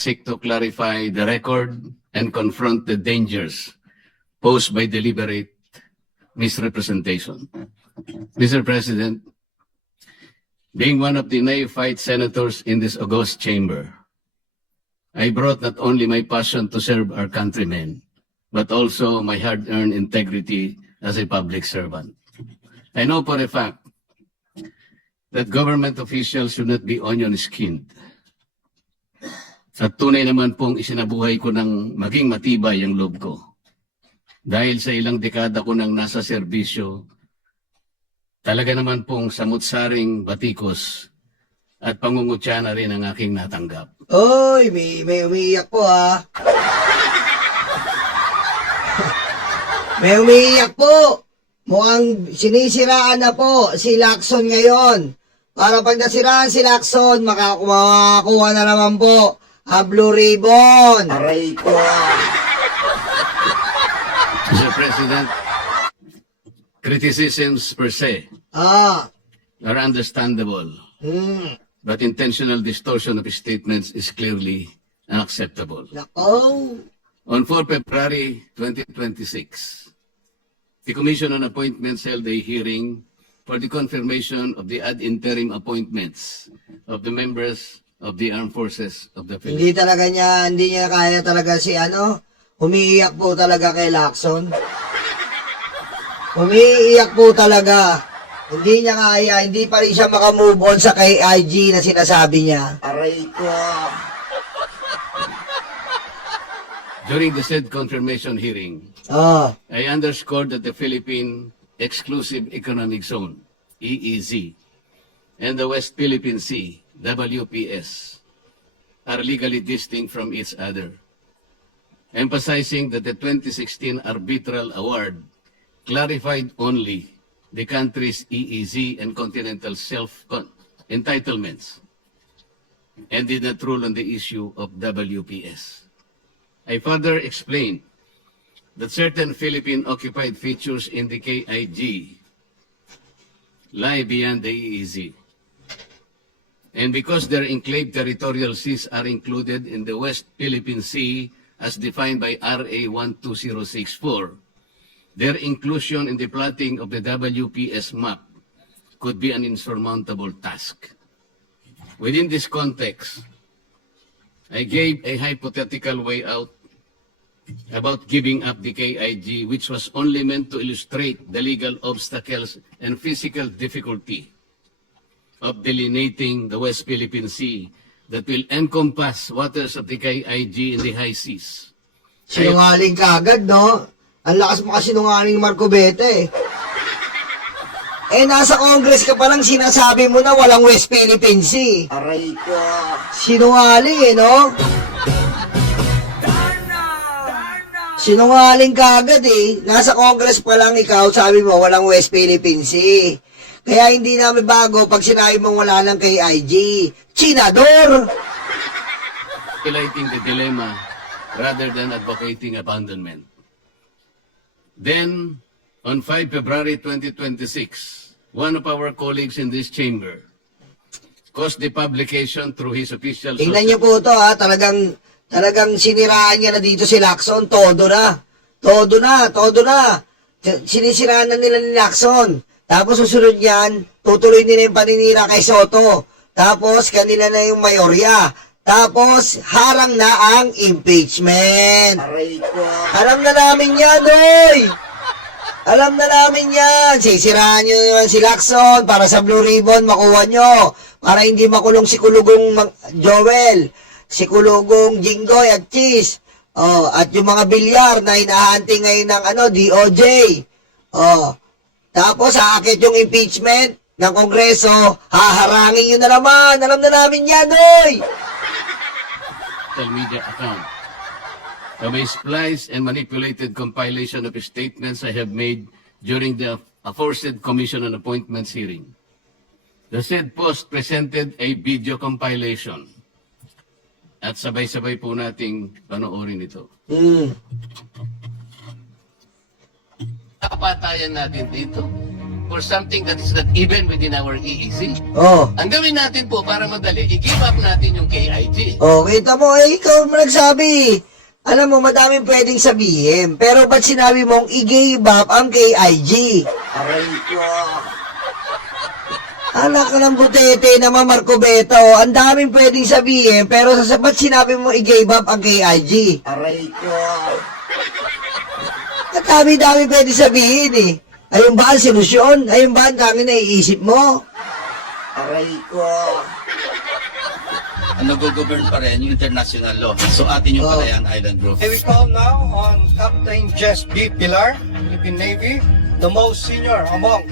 seek to clarify the record and confront the dangers posed by deliberate misrepresentation. Mr. President, being one of the neophyte senators in this august chamber, I brought not only my passion to serve our countrymen, but also my hard-earned integrity as a public servant. I know for a fact that government officials should not be onion-skinned. At tunay naman pong isinabuhay ko ng maging matibay ang loob ko. Dahil sa ilang dekada ko nang nasa serbisyo, talaga naman pong samut-saring batikos at pangungutya na rin ang aking natanggap. Oy, may umiiyak po ha. May umiiyak po. Mukhang sinisiraan na po si Lacson ngayon. Para pag nasiraan si Lacson, makakuha na naman po ang Blue Ribbon. Aray ko. Mr. President, criticisms per se are understandable, but intentional distortion of statements is clearly unacceptable. Nako. On 4 February 2026, the Commission on Appointments held a hearing for the confirmation of the ad interim appointments of the members of the Armed Forces of the Philippines. Hindi niya kaya talaga si umiiyak po talaga kay Lacson. Umiiyak po talaga. Hindi niya kaya, hindi pa rin siya makamove on sa kay IG na sinasabi niya. Aray ko. During the said confirmation hearing, I underscored that the Philippine Exclusive Economic Zone, EEZ, and the West Philippine Sea, WPS, are legally distinct from each other, emphasizing that the 2016 arbitral award clarified only the country's EEZ and continental self-entitlements and did not rule on the issue of WPS. I further explained that certain Philippine-occupied features in the KIG lie beyond the EEZ. And because their enclave territorial seas are included in the West Philippine Sea as defined by RA 12064, their inclusion in the plotting of the WPS map could be an insurmountable task. Within this context, I gave a hypothetical way out about giving up the KIG, which was only meant to illustrate the legal obstacles and physical difficulty of delineating the West Philippine Sea that will encompass waters of the KIG in the high seas. Sinungaling ka agad, no? Ang lakas mo kasi sinungaling Marco Bete. Nasa Congress ka palang sinasabi mo na walang West Philippine Sea. Aray ko. Sinungaling no? Sinungaling ka agad Nasa Congress pa lang ikaw, sabi mo walang West Philippine Sea. Kaya hindi namin bago pag sinabi mong wala lang kay IG. Chinador! Highlighting the dilemma rather than advocating abandonment. Then, on 5 February 2026, one of our colleagues in this chamber caused the publication through his official... Tingnan niyo po ito talagang siniraan niya na dito si Lacson. Todo na. Sinisiraan na nila ni Lacson. Tapos susunod yan, tutuloy nila yung paninira kay Soto. Tapos kanila na yung mayorya. Tapos harang na ang impeachment. Aray ko. Alam na namin yan, oy! Alam na namin yan. Sisiraan nyo naman si Lacson para sa Blue Ribbon makuha nyo. Para hindi makulong si Kulugong Joel, si Kulugong Jinggoy at Cheese. At yung mga bilyar na hinahanting ngayon ng DOJ. Tapos haakit yung impeachment ng Kongreso, haharangin nyo na naman. Alam na namin yan, oy! Social media account of a spliced and manipulated compilation of statements I have made during the aforesaid Commission on Appointments hearing. The said post presented a video compilation at sabay-sabay po nating panoorin ito. Kapatayan natin dito. for something that is not even within our EEC. Oh. Ang gawin natin po para madali, i-give up natin yung KIG. Oh, kita mo, ikaw mo nagsabi. Alam mo, madaming pwedeng sabihin. Pero ba't sinabi mong i-give up ang KIG? Aray ko. Anak ka ng butete naman, Marco Beto. Ang daming pwedeng sabihin, pero ba't sinabi mo i-give up ang KIG? Aray ko. Ang dami-dami pwedeng sabihin eh. Ayun ba ang solusyon? Ayun ba ang dami na iisip mo? Aray ko. Nag-govern pa rin yung international law. So atin yung Oh. Palayan Island Group. We call now on Captain Jess B. Pilar, Philippine Navy, the most senior among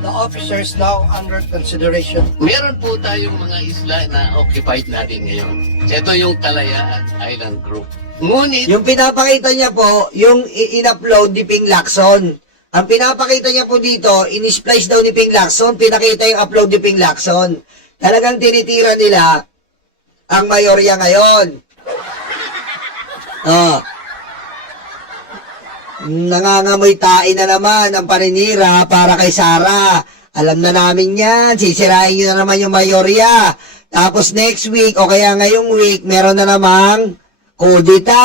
the officers now under consideration. Meron po tayong mga isla na occupied natin ngayon. Ito yung Kalayaan Island Group. Ngunit, Yung pinapakita niya po, yung in-upload ni Ping Lacson. Ang pinapakita niya po dito, in-splice daw ni Ping Lacson, pinakita yung upload ni Ping Lacson. Talagang tinitira nila ang mayorya ngayon. Oh. Nangangamoy tae na naman ang paninira para kay Sara. Alam na namin yan. Sisirain nyo na naman yung mayorya. Tapos next week o kaya ngayong week, meron na namang kudita.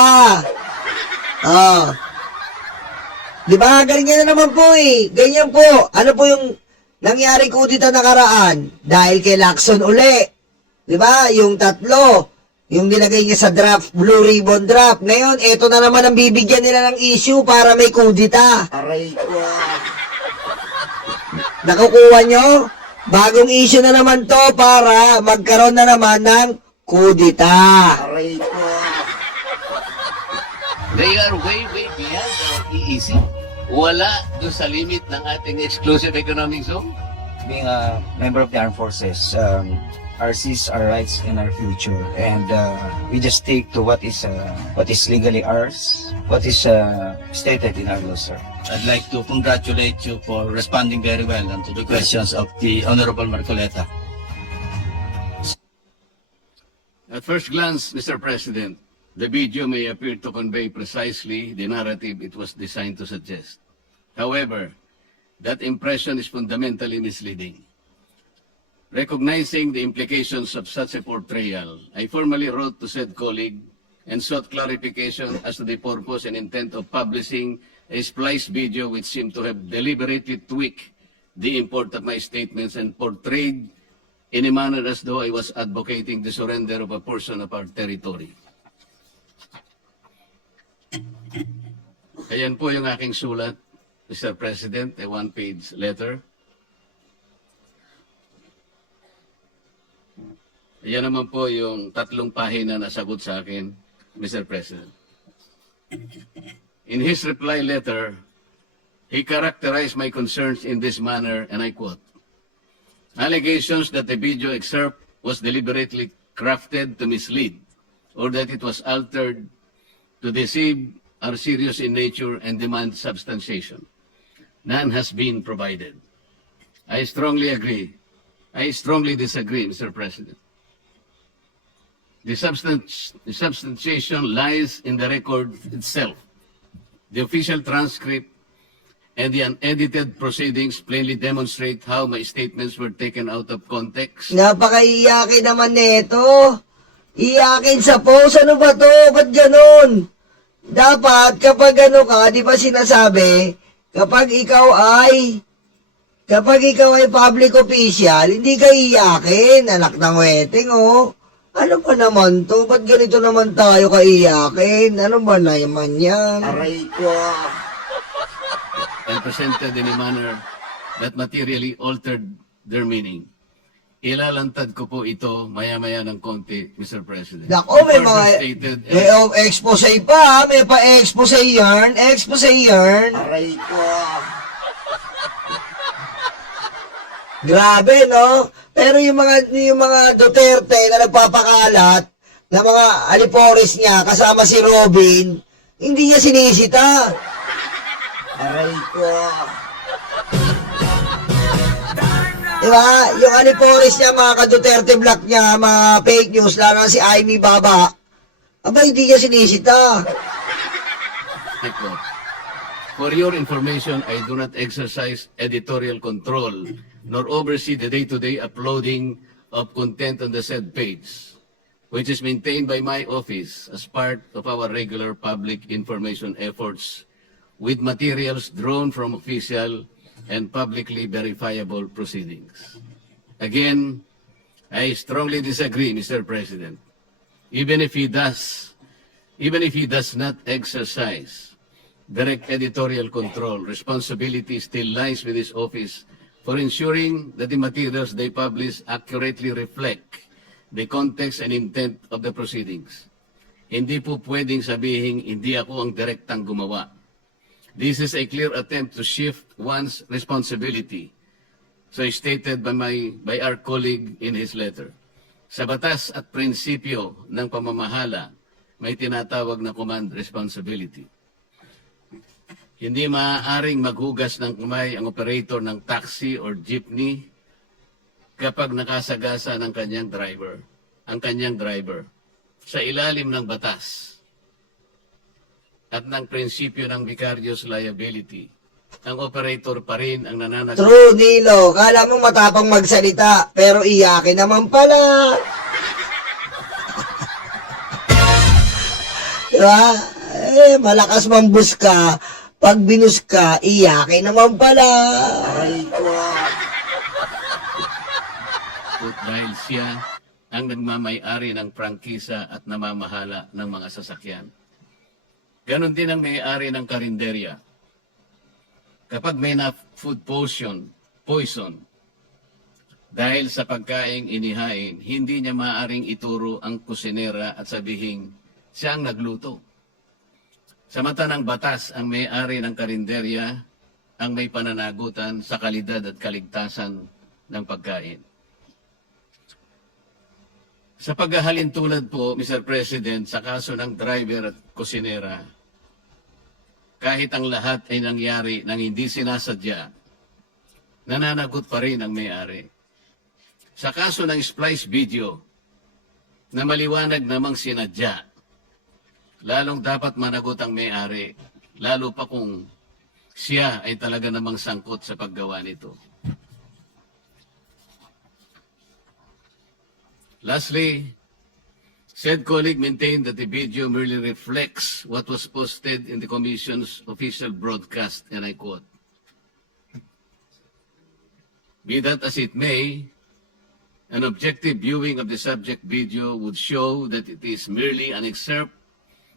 Oh. Di ba? Ganyan na naman po eh. Ganyan po. Ano po yung nangyari kudita nakaraan? Dahil kay Lacson uli. Di ba? Yung tatlo. Yung nilagay niya sa draft, Blue Ribbon draft. Ngayon, eto na naman ang bibigyan nila ng issue para may kudita. Aray ko. Nakukuha nyo? Bagong issue na naman to para magkaroon na naman ng kudita. Aray ko. they are way beyond our EEC. Wala doon sa limit ng ating exclusive economic zone. Being a member of the armed forces, our seas, our rights, and our future, and we just stick to what is legally ours, what is stated in our law, sir. I'd like to congratulate you for responding very well to the questions of the Honorable Marcoleta. At first glance, Mr. President, the video may appear to convey precisely the narrative it was designed to suggest. However, that impression is fundamentally misleading. Recognizing the implications of such a portrayal, I formally wrote to said colleague and sought clarification as to the purpose and intent of publishing a spliced video which seemed to have deliberately tweaked the import of my statements and portrayed in a manner as though I was advocating the surrender of a portion of our territory. Ayan po yung aking sulat, Mr. President, a one-page letter. Ayan naman po yung 3 pahina na sagot sa akin, Mr. President. In his reply letter, he characterized my concerns in this manner, and I quote, "Allegations that the video excerpt was deliberately crafted to mislead or that it was altered to deceive are serious in nature and demand substantiation. None has been provided." I strongly agree. I strongly disagree, Mr. President. The substantiation lies in the record itself. The official transcript and the unedited proceedings plainly demonstrate how my statements were taken out of context. Napakaiyakin naman nito. Iyakin sa post. Ano ba to? Ba't ganun? Dapat, kapag ano ka, di ba sinasabi, kapag ikaw ay public official, hindi ka iyakin. Anak ng weting, oh. Ano ba naman to? Ba't ganito naman tayo kaiyakin? Ano ba naman yan? Aray ko. And presented in a manner that materially altered their meaning. Ilalantad ko po ito maya-maya ng konti, Mr. President. Nako, may Further mga, stated may expose pa, may pa-expose yarn, Aray ko. Grabe, no? Pero yung mga Duterte na nagpapakalat na mga alipores niya kasama si Robin, hindi niya sinisita. Aray ko. Diba? Yung alipores niya, mga ka-Duterte black niya, mga fake news, lalo na si Amy Baba, aba, hindi niya sinisita. I quote, For your information, I do not exercise editorial control nor oversee the day-to-day uploading of content on the said page, which is maintained by my office as part of our regular public information efforts with materials drawn from official and publicly verifiable proceedings. Again, I strongly disagree, Mr. President. Even if he does not exercise direct editorial control, responsibility still lies with his office for ensuring that the materials they publish accurately reflect the context and intent of the proceedings. Hindi po pwedeng sabihin, hindi ako ang direktang gumawa. This is a clear attempt to shift one's responsibility, so stated by our colleague in his letter. Sa batas at prinsipyo ng pamamahala, may tinatawag na command responsibility. Hindi maaaring maghugas ng kamay ang operator ng taxi or jeepney kapag nakasagasa ng kanyang driver sa ilalim ng batas at ng prinsipyo ng vicarious liability. Ang operator pa rin ang nananagot. True, Nilo. Kala mo matapang magsalita, pero iyakin naman pala. Diba? Malakas mambus ka. Pag binus ka, iyakin naman pala. Aray ko. Dahil siya ang nagmamay-ari ng prangkisa at namamahala ng mga sasakyan. Ganon din ang may-ari ng karinderya. Kapag may na-food poison, dahil sa pagkaing inihain, hindi niya maaaring ituro ang kusinera at sabihin, siya ang nagluto. Sa mata ng batas, ang may-ari ng karinderya ang may pananagutan sa kalidad at kaligtasan ng pagkain. Sa paghahalin tulad po, Mr. President, sa kaso ng driver at kusinera, kahit ang lahat ay nangyari nang hindi sinasadya, nananagot pa rin ang may-ari. Sa kaso ng splice video, na maliwanag namang sinadya, lalong dapat managot ang may-ari, lalo pa kung siya ay talaga namang sangkot sa paggawa nito. Lastly, said colleague maintained that the video merely reflects what was posted in the Commission's official broadcast, and I quote, "Be that as it may, an objective viewing of the subject video would show that it is merely an excerpt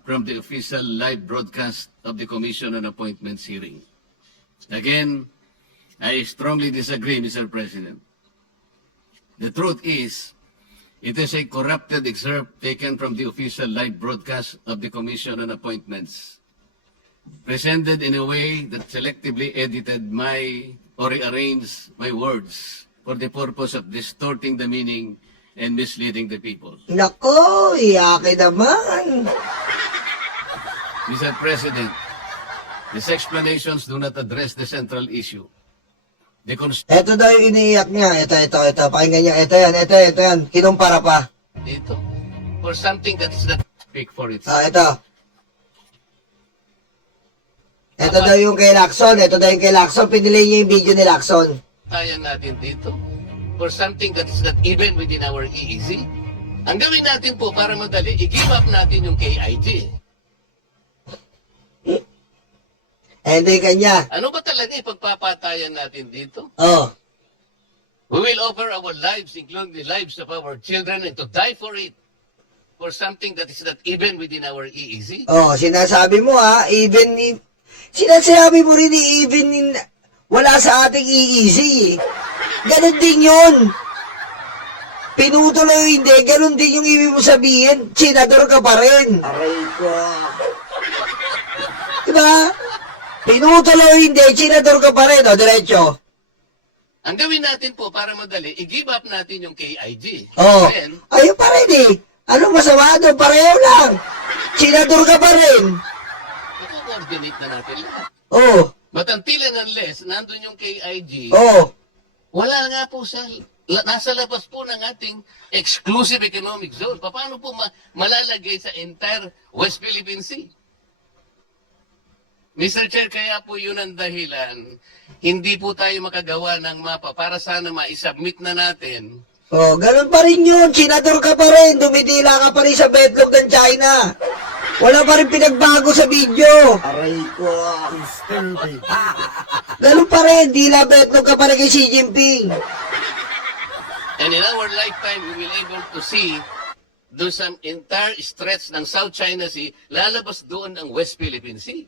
from the official live broadcast of the Commission on Appointments hearing." Again, I strongly disagree, Mr. President. The truth is, it is a corrupted excerpt taken from the official live broadcast of the Commission on Appointments, presented in a way that selectively edited or rearranged my words for the purpose of distorting the meaning and misleading the people. Nako, iyakin naman. Mr. President, these explanations do not address the central issue. The Ito daw yung iniiyak niya. Ito. Pakinggan niya. Ito yan. Kinumpara pa. dito, or something that is not speak for itself. Ito. Ito daw yung kay Lacson. Pinili niya yung video ni Lacson. Tayan natin dito, or something that is not even within our EEZ. Ang gawin natin po para madali, i-give up natin yung KIG. Hindi kanya. Ano ba talaga ipagpapatayan natin dito? Oh. We will offer our lives, including the lives of our children, and to die for it. For something that is not even within our EEZ. Oh, sinasabi mo sinasabi mo rin wala sa ating EEZ. Ganon din yun. Pinutol o hindi, ganon din yung ibig mo sabihin. Senador ka pa rin. Aray ko. Diba? Pinutol o hindi, senador ka pa rin. O, diretso. Ang gawin natin po para madali, i-give up natin yung KIG. Oh, Then, ayun pa rin eh. Ano masama doon? Pareho lang. Senador ka pa rin. iko-coordinate na natin lahat. Oh, But until and unless nandun yung KIG, oh. wala nga po nasa labas po ng ating exclusive economic zone. Paano po malalagay sa entire West Philippine Sea? Mr. Chair, kaya po yun ang dahilan. Hindi po tayo makagawa ng mapa para sana ma-submit na natin. Oh, ganun pa rin yun. Senador ka pa rin. Dumidila ka pa rin sa betlog ng China. Wala pa rin pinagbago sa video. Aray ko. Ganun pa rin. Dila betlog ka pa rin kay Xi Jinping. And in our lifetime, we will able to see doon sa entire stretch ng South China Sea, lalabas doon ang West Philippine Sea.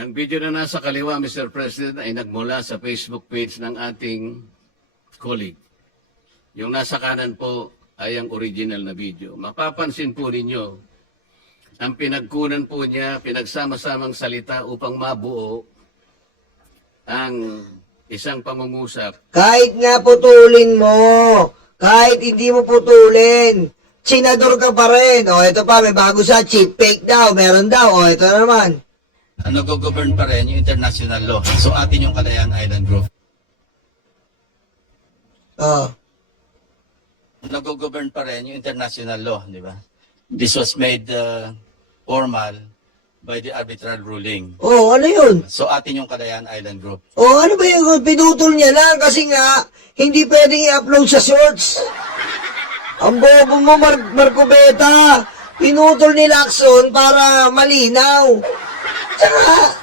Ang video na nasa kaliwa, Mr. President, ay nagmula sa Facebook page ng ating colleague. Yung nasa kanan po ay ang original na video. Mapapansin po ninyo, ang pinagkunan po niya, pinagsama-samang salita upang mabuo ang isang pangungusap. Kahit nga putulin mo, kahit hindi mo putulin, senador ka pa rin. O, ito pa, may bago sa chip fake daw, meron daw. O, ito na naman. Nag-govern pa rin yung international law. So atin yung Kalayaan Island Group. O, Nag-govern pa rin yung international law, di ba? This was made formal by the arbitral ruling. ano yun? So atin yung Kalayaan Island Group. Ano ba yung pinutol niya lang? Kasi nga, hindi pwedeng i-upload sa shorts. Ang bobo mo, Marco Beta. Pinutol ni Lacson para malinaw. Tsaka,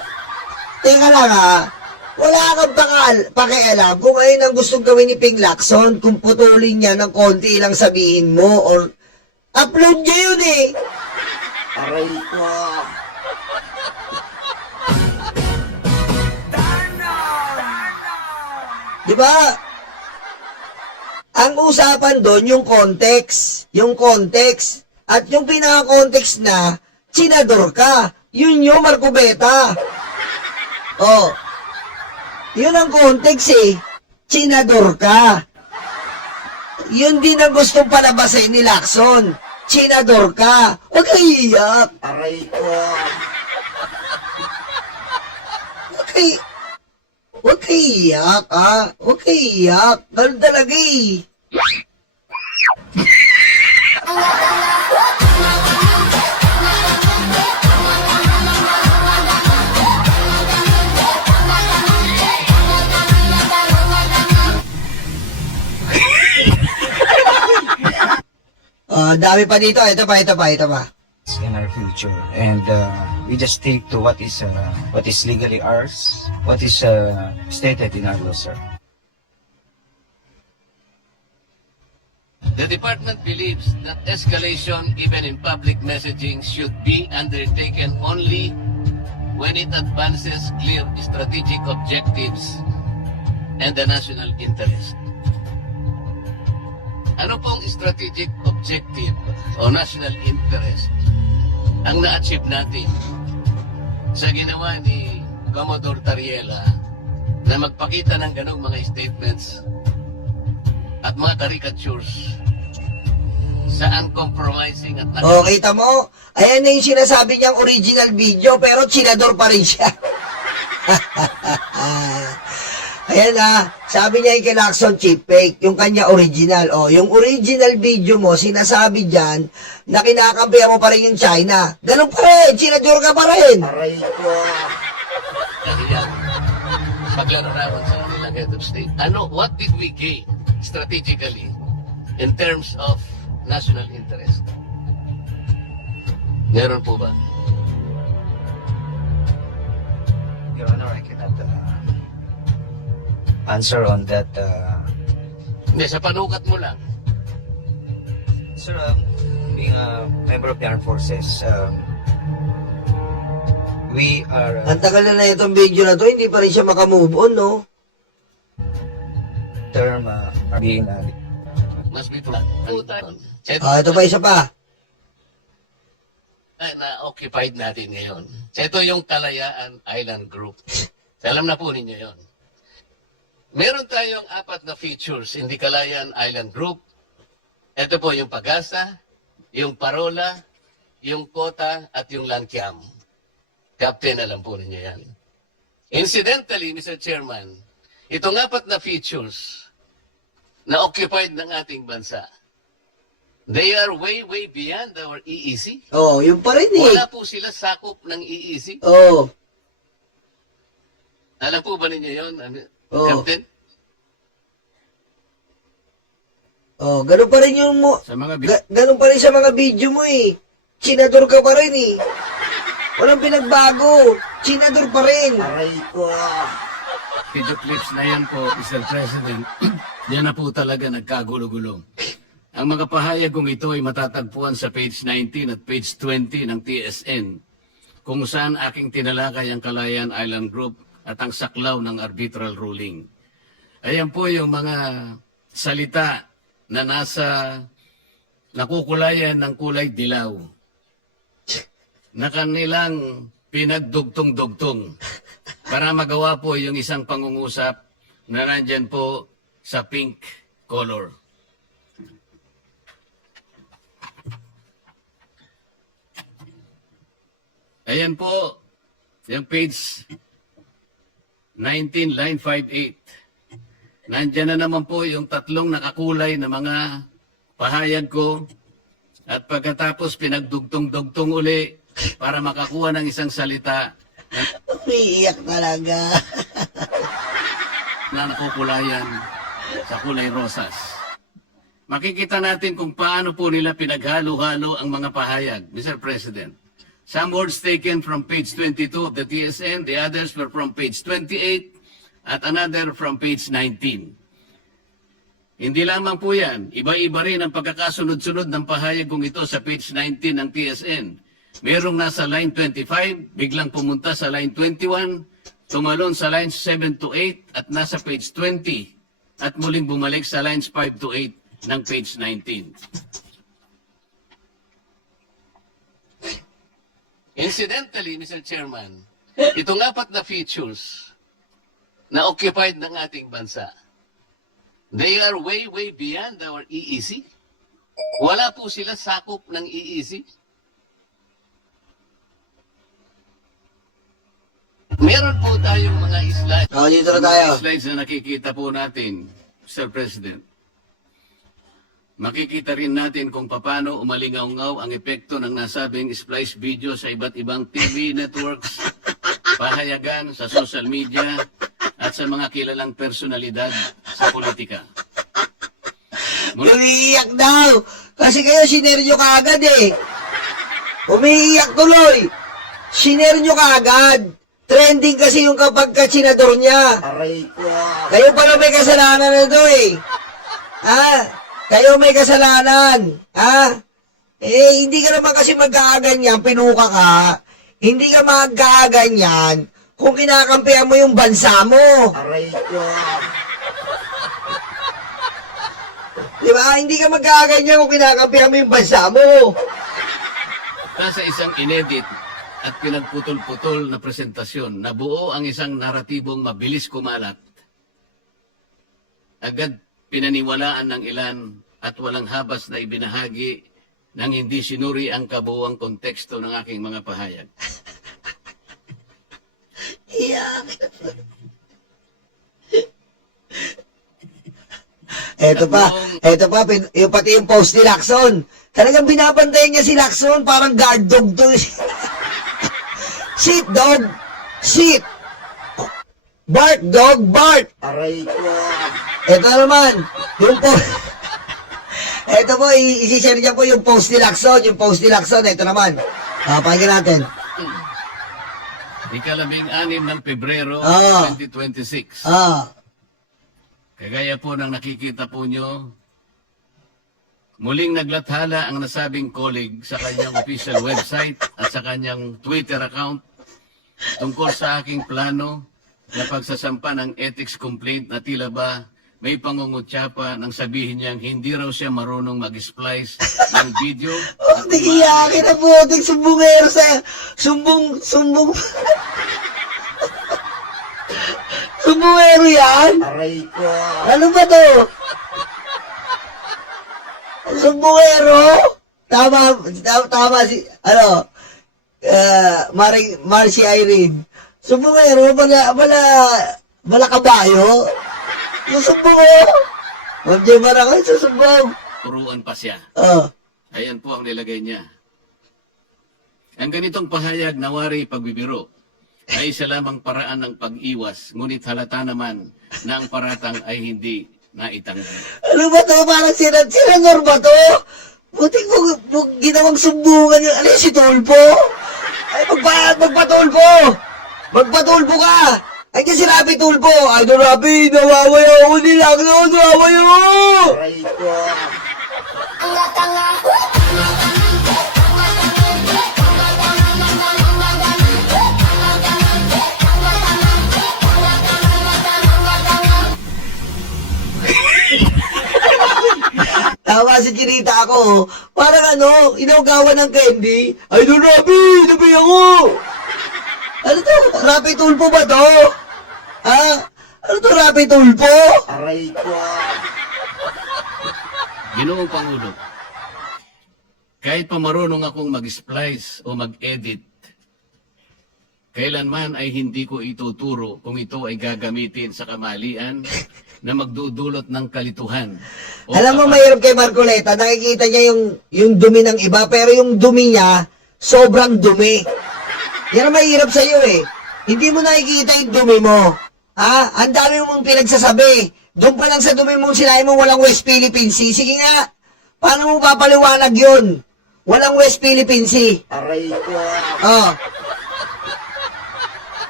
teka lang ha, wala kang pakialam kung ayun ang gustong gawin ni Ping Lacson, kung putulin niya ng konti lang sabihin mo, or upload niya yun eh. Aray ko. Di ba? Ang usapan doon, yung context. Yung context. At yung pinaka-context na, senador ka. Yun yung Marco Beta. Oh. Yun ang context eh. Senador ka. Yun din ang gustong palabasin ni Lacson. Senador ka. Huwag kang iiyak. Aray ko. Huwag kang iiyak, ha? Huwag kang iiyak. Ganun talaga eh. Dami pa dito. Ito pa. In our future, and we just stick to what is legally ours, what is stated in our law, sir. The department believes that escalation, even in public messaging, should be undertaken only when it advances clear strategic objectives and the national interest. Ano pong strategic objective o national interest ang na-achieve natin sa ginawa ni Commodore Tariela na magpakita ng ganong mga statements at mga caricatures sa uncompromising at Kita mo? Ayan na yung sinasabi niyang original video, pero senador pa rin siya. Ayan na, sabi niya yung kay Lacson chip fake, yung kanya original. Yung original video mo, sinasabi dyan, na kinakampihan mo pa rin yung China. Ganun pa rin, senador ka pa rin. Aray ko. Kasi yan, paglalarawan sa kanilang head of state. What did we gain strategically in terms of national interest? Meron po ba? Your Honor, I cannot answer on that. Hindi, sa panukat mo lang. Sir, being a member of the armed forces, we are Ang tagal na itong video na to, hindi pa rin siya makamove on, no? term being Must be plan. Ito pa, isa pa. Na-occupied natin ngayon. Ito yung Kalayaan Island Group. Alam na po ninyo yon. Meron tayong 4 na features in the Kalayaan Island Group. Ito po yung Pagasa, yung Parola, yung Kota, at yung Lankiam. Captain, alam po ninyo yan. Incidentally, Mr. Chairman, itong 4 na features na occupied ng ating bansa, They are way, way beyond our EEC. Oh, yun pa rin eh. Wala po sila sakop ng EEC. Oh, Alam po ba ninyo yun, Oo. Captain? oh, ganun pa rin yung mo. Sa mga Ganun pa rin sa mga video mo eh. Chinador ka pa rin eh. Walang pinagbago. Chinador pa rin. Aray ko. video clips na yan po, Mr. President, yan na po talaga nagkagulo-gulo. Ang mga pahayag kong ito ay matatagpuan sa page 19 at page 20 ng TSN, kung saan aking tinalakay ang Calayan Island Group at ang saklaw ng arbitral ruling. Ayan po yung mga salita na nasa nakukulayan ng kulay dilaw na kanilang pinagdugtong-dugtong para magawa po yung isang pangungusap na nandyan po sa pink color. Ayan po, yung page 19, line 58. Nandyan na naman po yung tatlong nakakulay na mga pahayag ko at pagkatapos pinagdugtong-dugtong uli para makakuha ng isang salita Umiiyak talaga. na nakukulayan sa kulay rosas. Makikita natin kung paano po nila pinaghalo-halo ang mga pahayag, Mr. President. Some words taken from page 22 of the TSN, the others were from page 28 at another from page 19. Hindi lamang po yan, iba-iba rin ang pagkakasunod-sunod ng pahayag kong ito sa page 19 ng TSN. Merong nasa line 25, biglang pumunta sa line 21, tumalon sa lines 7 to 8 at nasa page 20 at muling bumalik sa lines 5 to 8 ng page 19. Incidentally, Mr. Chairman, itong apat na features na occupied ng ating bansa, they are way, way beyond our EEC. Wala po sila sakop ng EEC. Meron po tayong mga slides. Oh, dito na tayo. Mga slides na nakikita po natin, Mr. President. Makikita rin natin kung paano umalingaw-ngaw ang epekto ng nasabing splice video sa iba't ibang TV networks, pahayagan sa social media, at sa mga kilalang personalidad sa politika. Umiiyak daw. Kasi kayo, sinare nyo kaagad eh. Umiiyak tuloy. Sinare nyo kaagad. Trending kasi yung kapag ka-chinador niya. Aray ko. Kayo pala may kasalanan na ito eh. Ha? Kayo may kasalanan. Ha? Eh, hindi ka naman kasi magkakaganyan, pinuka ka. Hindi ka magkakaganyan kung kinakampihan mo yung bansa mo. Aray ko. Di ba? Hindi ka magkakaganyan kung kinakampihan mo yung bansa mo. Nasa isang inedit at pinagputol-putol na presentasyon, nabuo ang isang naratibong mabilis kumalat. Agad pinaniwalaan ng ilan at walang habas na ibinahagi nang hindi sinuri ang kabuuang konteksto ng aking mga pahayag. Iyak. Eto pa, yung pati yung post ni Lacson. Talagang binabantayan niya si Lacson, parang guard dog to. Sit, dog. Sit. Bark, dog, bark. Aray ko. Eto naman, yung post. Eto po, isi-share niya po yung post ni Lacson. Yung post ni Lacson, eto naman. Pakinggan natin. Ika-16 ng Pebrero Ah. 2026. Kagaya po ng nakikita po nyo, muling naglathala ang nasabing colleague sa kanyang official website at sa kanyang Twitter account tungkol sa aking plano na pagsasampa ng ethics complaint na tila ba may pangungutya pa nang sabihin niyang hindi raw siya marunong mag-splice ng video. Oh, tigiyakin na po, sumbungero sa... Sumbungero yan? Aray ko. Ano ba to? Sumbungero? Tama si, Marcy Irene. Sumbungero, bala kabayo? Yung sumbungero? Huwag niyo ba na kayo susumbong? Turuan pa siya. Ayan po ang nilagay niya. Ang ganitong pahayag na wari pagbibiro ay isa lamang paraan ng pag-iwas, ngunit halata naman na ang paratang ay hindi naitanggal. Ano ba to? Parang senador ba to? Buti mo ginawang sumbungan yung, ano yun, si Tulfo? Ay, magpatulfo! Magpatulfo ka! Ay, kasi Rapi Tulfo! Ay, no, Rapi, nawawaya ako nila, nawawaya ako! Aray ko. Tawa si Chinita ako. Parang ano, inawgawan ng candy. Ay, no, Rapi! Nabi ako! Ano to? Rapi Tulfo ba to? Ha? Ano to, Rapi Tulfo? Aray ko. Ginoong Pangulo, kahit pa marunong akong mag-splice o mag-edit, kailanman ay hindi ko ituturo kung ito ay gagamitin sa kamalian na magdudulot ng kalituhan. o Alam mo, kapal- mayroon kay Marcoleta, nakikita niya yung dumi ng iba, pero yung dumi niya, sobrang dumi. Yan ang mahirap sa'yo eh. Hindi mo nakikita yung dumi mo. Ha? Ang dami mong pinagsasabi. Doon pa lang sa dumi mong sinabi mo walang West Philippine Sea. Sige nga, paano mo papaliwanag yun? Walang West Philippine Sea. Aray ko. Oh.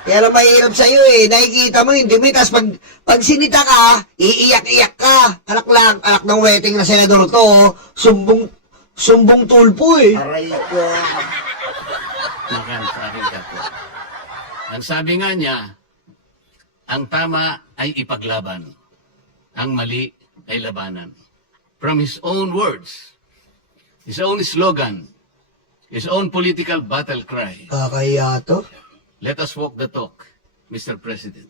Kaya lang mahirap sa'yo eh. Nakikita mo yung dumi, tapos pag sinita ka, iiyak-iyak ka. Anak ng wedding na senador to, oh. Sumbong tulpo eh. Aray ko. Makan sa akin kapwa. Ang sabi nga niya, ang tama ay ipaglaban. Ang mali ay labanan. From his own words, his own slogan, his own political battle cry, Kakaya to. let us walk the talk, Mr. President.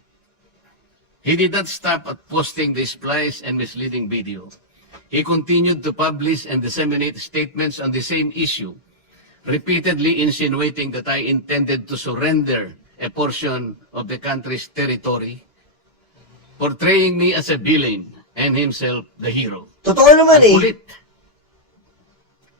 He did not stop at posting the spliced and misleading video. He continued to publish and disseminate statements on the same issue, repeatedly insinuating that I intended to surrender a portion of the country's territory, portraying me as a villain and himself the hero. Totoo naman Ang eh. kulit.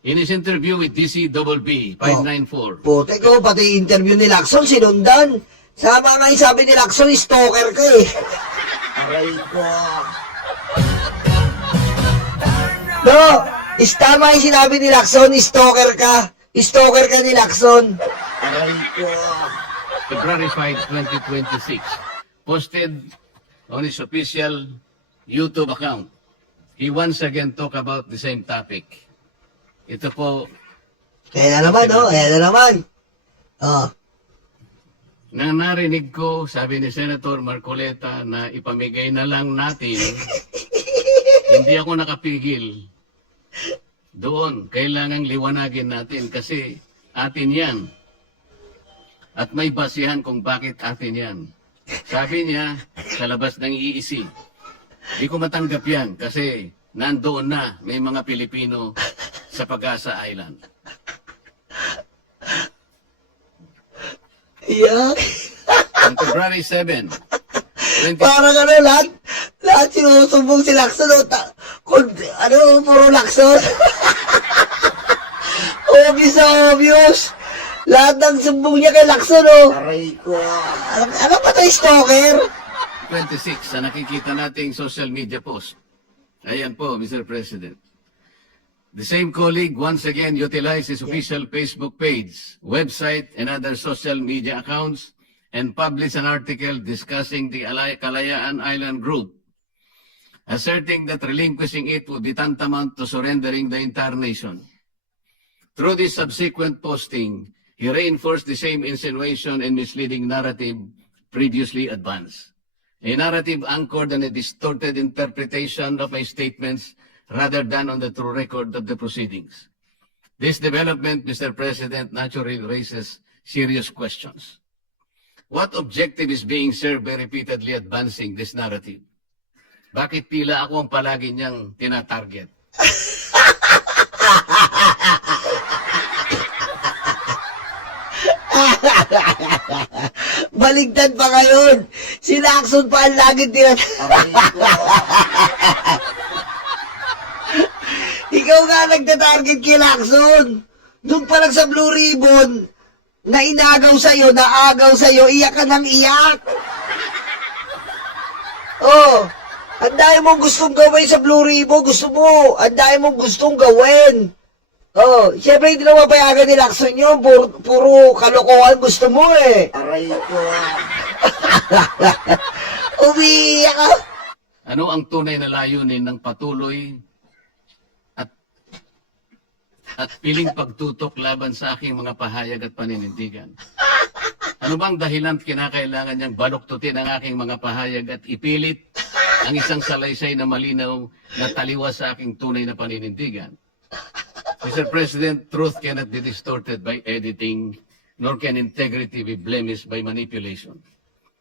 In his interview with DCBB 594, Puti ko, pati interview ni Lacson, sinundan. Sama nga yung sabi ni Lacson, stalker ka eh. Aray ko. No, tama yung sinabi ni Lacson, stalker ka. Stalker ka ni Lacson. Aray ko. February 5, 2026, posted on his official YouTube account. He once again talked about the same topic. Ito po, Kaya na naman, oh. Kaya na naman. Oh. nang narinig ko, sabi ni Senator Marcoleta, na ipamigay na lang natin, hindi ako nakapigil. Doon, kailangang liwanagin natin kasi atin yan. At may basihan kung bakit atin yan. Sabi niya, sa labas ng EEC, di ko matanggap yan kasi nandoon na may mga Pilipino sa Pag-asa Island. Yeah. On February 7, 20... Parang ano, lahat sinusumbong si Lacson. Puro Lacson. Obvious. Lahat ng sumbong niya kay Lacson, oh. Aray ko. Ano ba tayo, stalker? 26 sa nakikita nating social media post. Ayan po, Mr. President. The same colleague once again utilized his official Facebook page, website, and other social media accounts and published an article discussing the Kalayaan Island Group, asserting that relinquishing it would be tantamount to surrendering the entire nation. Through this subsequent posting, he reinforced the same insinuation and misleading narrative previously advanced. A narrative anchored on a distorted interpretation of my statements rather than on the true record of the proceedings. This development, Mr. President, naturally raises serious questions. What objective is being served by repeatedly advancing this narrative? Bakit tila ako ang palagi niyang tinatarget? Baligtad pa ngayon. Si Lacson pa ang laging Aray ko. Ikaw ikaw nga nagtatarget kay Lacson. Doon pa lang sa Blue Ribbon, na inagaw sa'yo, naagaw sa'yo, iyak ka ng iyak. Oh, ang dami mong gustong gawin sa Blue Ribbon, gusto mo, ang dami mong gustong gawin. Oh, syempre hindi na mapayagan ni Lacson yun, puro kalokohan gusto mo eh. Aray ko. Umiiyak ka. Ano ang tunay na layunin ng patuloy at piling pagtutok laban sa aking mga pahayag at paninindigan? Ano bang dahilan kinakailangan niyang baluktutin ang aking mga pahayag at ipilit ang isang salaysay na malinaw na taliwas sa aking tunay na paninindigan? Mr. President, truth cannot be distorted by editing, nor can integrity be blemished by manipulation.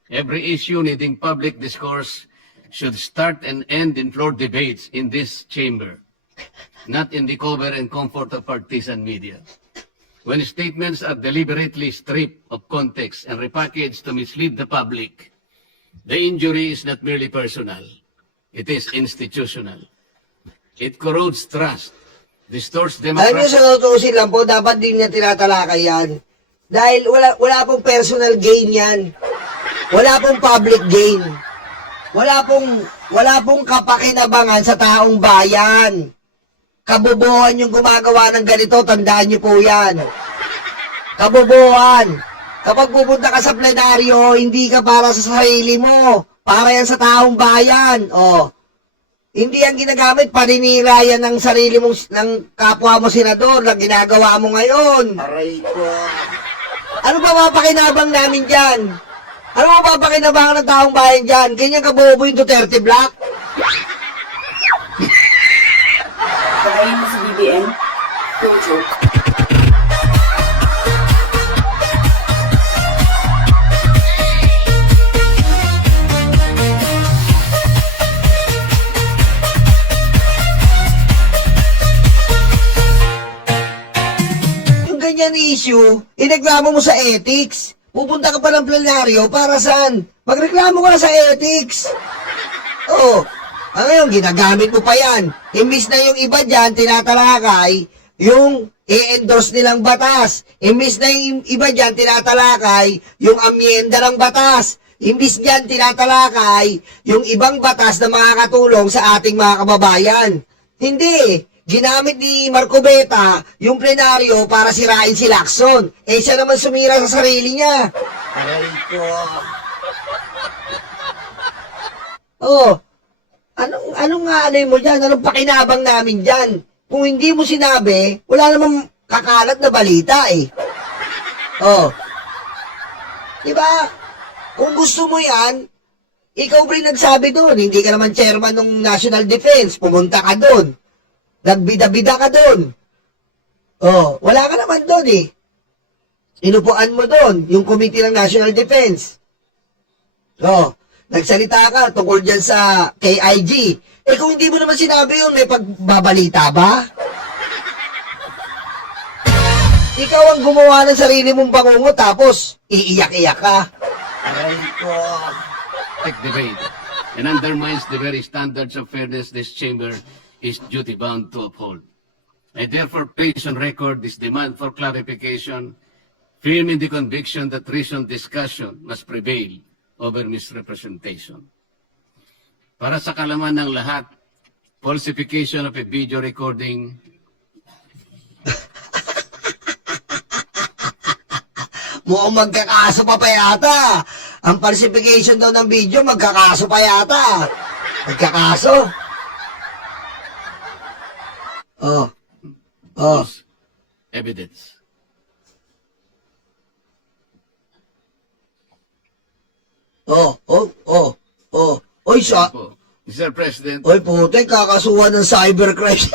Every issue needing public discourse should start and end in floor debates in this chamber, not in the cover and comfort of partisan media. When statements are deliberately stripped of context and repackaged to mislead the public, the injury is not merely personal, it is institutional. It corrodes trust, distorts Alam niyo, democracy. sa tutusin lang po, dapat din niya tinatalakay yan. Dahil wala pong personal gain yan. Wala pong public gain. Wala pong kapakinabangan sa taong bayan. Kabobohan yung gumagawa ng ganito, tandaan niyo po yan. Kabobohan. Kapag pupunta ka sa plenaryo, hindi ka para sa sarili mo. Para yan sa taong bayan. Oh. Hindi yan ginagamit, paninira yan ng sarili mong, ng kapwa mo senador na ginagawa mo ngayon. Aray ko. Ano ba mapakinabang namin dyan? Ano ba mapapakinabangan ng taong bayan dyan? Ganyan kabobo yung Duterte Black? Pagayin mo sa BBM. Tutok. Yung ganyan issue, ireklamo mo sa ethics. Pupunta ka pa ng plenaryo para saan? Magreklamo ka na sa ethics. Oo. Ngayon, ginagamit mo pa yan. Imbis na yung iba dyan, tinatalakay, yung i-endorse nilang batas. Imbis na yung iba dyan, tinatalakay, yung amyenda ng batas. Imbis dyan, tinatalakay, yung ibang batas na makakatulong sa ating mga kababayan. Hindi. Ginamit ni Marco Beta yung plenaryo para sirain si Lacson. Eh, siya naman sumira sa sarili niya. Aray ko. Oh, anong nga ano mo dyan? Anong pakinabang namin dyan? Kung hindi mo sinabi, wala namang kakalat na balita eh. Oh. Diba? Kung gusto mo yan, ikaw ba rin nagsabi doon? Hindi ka naman chairman ng National Defense. Pumunta ka doon. Nagbida-bida ka doon. Oh, wala ka naman doon eh. Inupuan mo doon, yung Committee ng National Defense. Oh, nagsalita ka tungkol dyan sa KIG. Eh kung hindi mo naman sinabi yun, may pagbabalita ba? Ikaw ang gumawa ng sarili mong bangungo tapos iiyak-iyak ka. Aray ko. Debate and undermines the very standards of fairness this chamber is duty-bound to uphold. I therefore place on record this demand for clarification, firm in the conviction that reasoned discussion must prevail over misrepresentation. Para sa kalaman ng lahat, falsification of a video recording Mukhang magkakaso pa yata. Ang falsification daw ng video, magkakaso pa yata. Magkakaso? Oh. Oh. was evidence. Oh. Oy, Po, Mr. President, Oy, puti, kakasuhan ng cybercrime.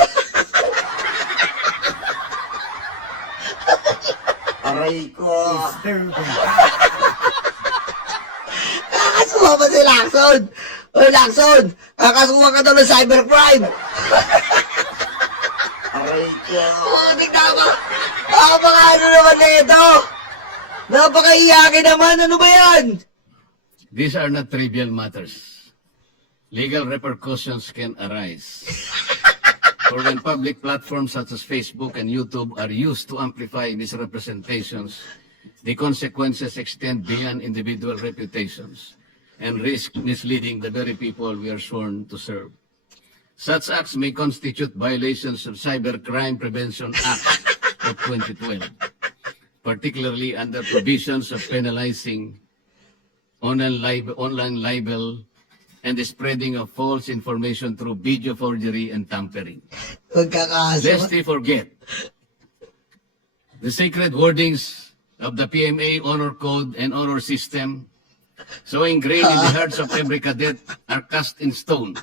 Aray ko. Kakasuhan pa si Lacson. Oy, Lacson, kakasuhan ka daw ng cybercrime. Aray ko. Puti, napaka-ano naman na ito. Napaka-iyakin naman, ano ba yan? these are not trivial matters. Legal repercussions can arise. or when public platforms such as Facebook and YouTube are used to amplify misrepresentations, the consequences extend beyond individual reputations and risk misleading the very people we are sworn to serve. Such acts may constitute violations of Cybercrime Prevention Act of 2012, particularly under provisions of penalizing online libel and the spreading of false information through video forgery and tampering. Magkakaso. Lest we forget, the sacred wordings of the PMA Honor Code and Honor System, so ingrained in the hearts of every cadet, are cast in stone.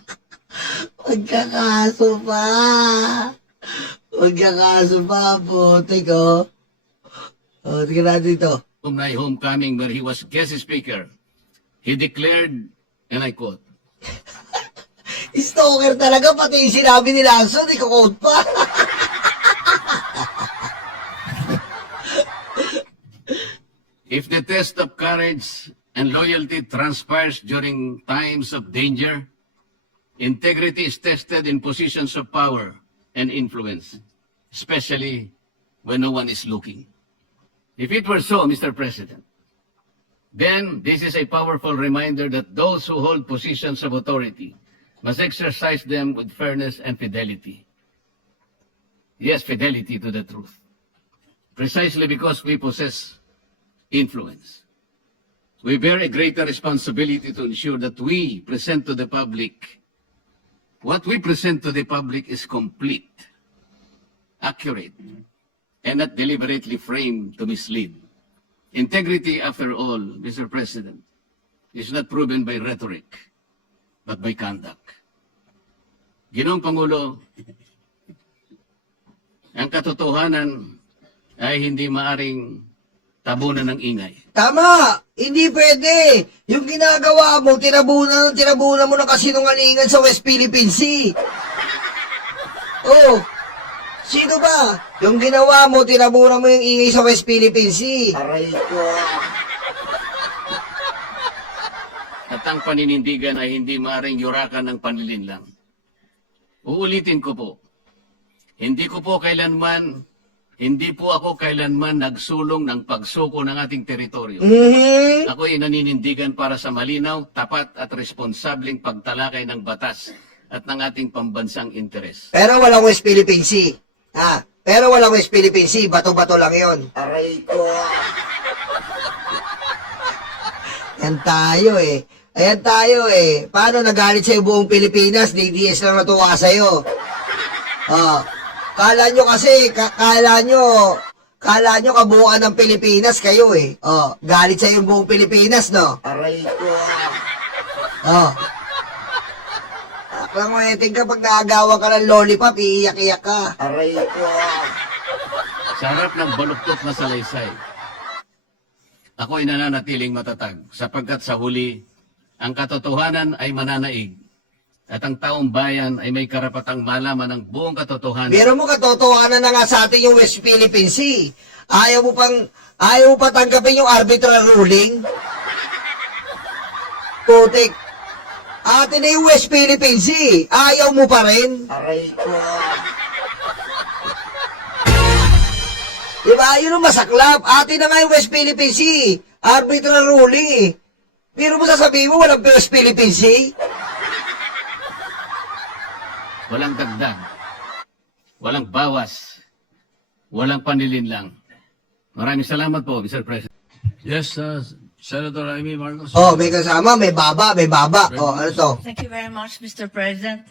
Magkakaso pa. Magkakaso pa, puti ko. O, tingnan natin ito. Alumni homecoming where he was guest speaker, he declared, and I quote, Stalker talaga, pati yung sinabi ni Lacson, iko-quote pa. if the test of courage and loyalty transpires during times of danger, integrity is tested in positions of power and influence, especially when no one is looking. If it were so, Mr. President, then this is a powerful reminder that those who hold positions of authority must exercise them with fairness and fidelity. Yes, fidelity to the truth. Precisely because we possess influence, we bear a greater responsibility to ensure that we present to the public, what we present to the public is complete, accurate, and not deliberately framed to mislead. Integrity, after all, Mr. President, is not proven by rhetoric, but by conduct. Ginoong Pangulo, ang katotohanan ay hindi maaring tabunan ng ingay. Tama! Hindi pwede! Yung ginagawa mo, tinabunan mo ng kasinungalingan sa West Philippine Sea. Oh, sino ba? Yung ginawa mo, tinabunan mo yung ingay sa West Philippine Sea. Aray ko. At ang paninindigan ay hindi maaring yurakan ng panlilinlang. Uulitin ko po, hindi po ako kailanman nagsulong ng pagsuko ng ating teritoryo. Ako ay naninindigan para sa malinaw, tapat at responsableng pagtalakay ng batas at ng ating pambansang interes. Pero walang West Philippine Sea. Ha? Pero walang West Philippine Sea. Bato-bato lang yon. Aray ko. Yan tayo eh. Ayan tayo eh. Paano nagalit sa'yo buong Pilipinas? DDS lang natuwa sa'yo. Oh. Kala nyo kasi, kala nyo kabuuan ng Pilipinas kayo eh. Oh, galit sa'yo yung buong Pilipinas, no? Aray ko. Oh. Aklang mo, ka pag naagawan ka ng lollipop, iiyak-iyak ka. Aray ko. Sa harap ng baluktot na salaysay, ako ay nananatiling matatag sapagkat sa huli, ang katotohanan ay mananaig at ang taong bayan ay may karapatang malaman ng buong katotohanan. Pero mo katotohanan na nga sa atin yung West Philippine Sea. Ayaw mo pa tanggapin yung arbitral ruling? Putik. Atin na yung West Philippine Sea. Ayaw mo pa rin? Aray ko. Diba? Yun ang masaklap. Atin na nga yung West Philippine Sea. Arbitral ruling eh. Pero mo sasabihin mo walang West Philippine Sea? Walang dagdag, walang bawas, walang panlilinlang. Maraming salamat po, Mr. President. Yes, Senator Amy Marcos. Oh, may kasama, may baba. Oh, ano to? Thank you very much, Mr. President.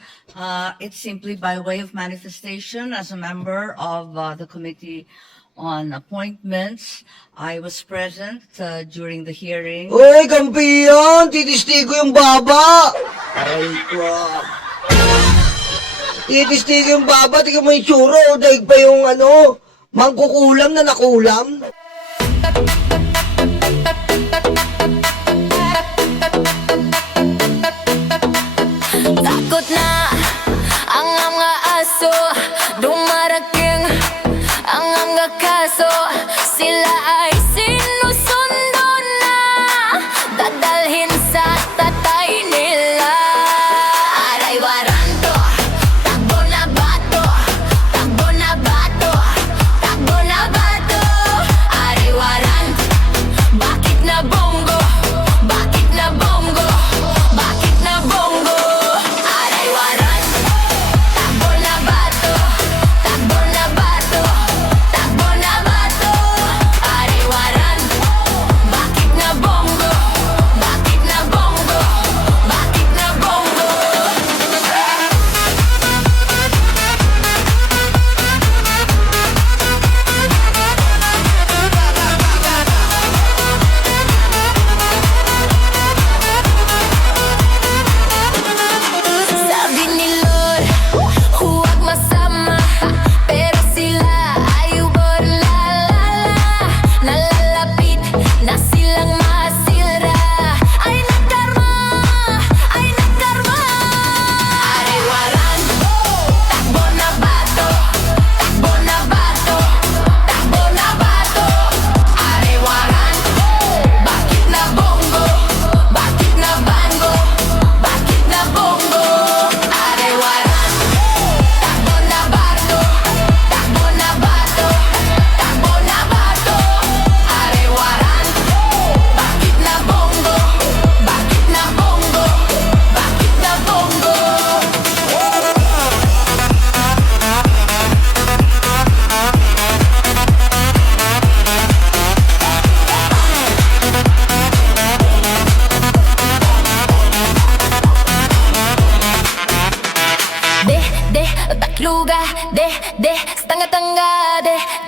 It's simply by way of manifestation as a member of the Committee on Appointments. I was present during the hearing. Uy, kampiyon! Titistigo yung baba! Aray ko. Titistigo yung baba, tingnan mo yung tsura, o daig pa yung mangkukulam na nakulam. Takot na ang mga aso, dumarating ang mga kaso. Sila ay sinusundo na, dadalhin sa tatay nila. Aray waranto, takbo na bato,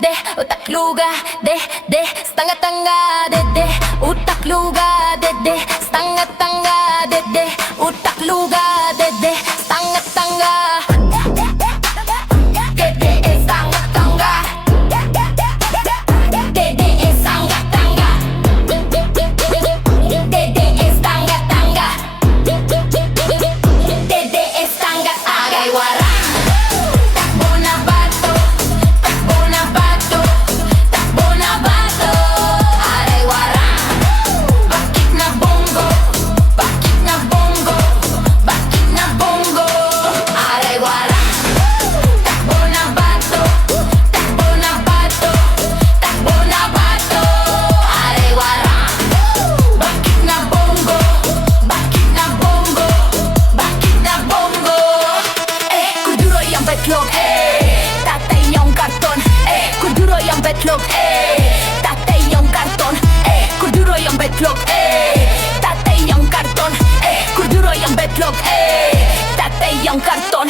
de, utak luga, de, stanga-tanga, de, utak luga, de, stanga-tanga, de, utak luga, de, stanga-tanga. De, stanga-tanga. De, stanga-tanga. De, stanga-tanga. De, stanga-tanga. Agay warang. Takbo na bato, takbo na bato, takbo na bato. Aray warang. Bakit na bongo, bakit na bongo, bakit na bongo. Aray warang. Takbo na bato, takbo na bato, takbo na bato. Aray warang. Bakit na bongo, bakit na bongo, bakit na bongo. Kuduro yung betlog, tatay yung karton. Kuduro yung betlog, tatay yung karton. Kuduro yung betlog, tatay yung karton. Kuduro yung betlog, tatay yung karton.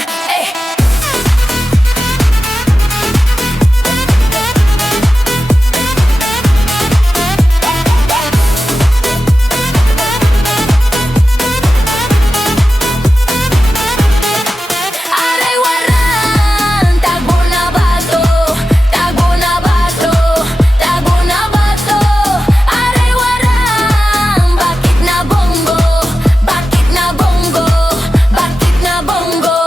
Aray waran, tagbo na bato, tagbo na bato, tagbo na bato. Aray waran, bakit na bongo, bakit na bongo, bakit na bongo.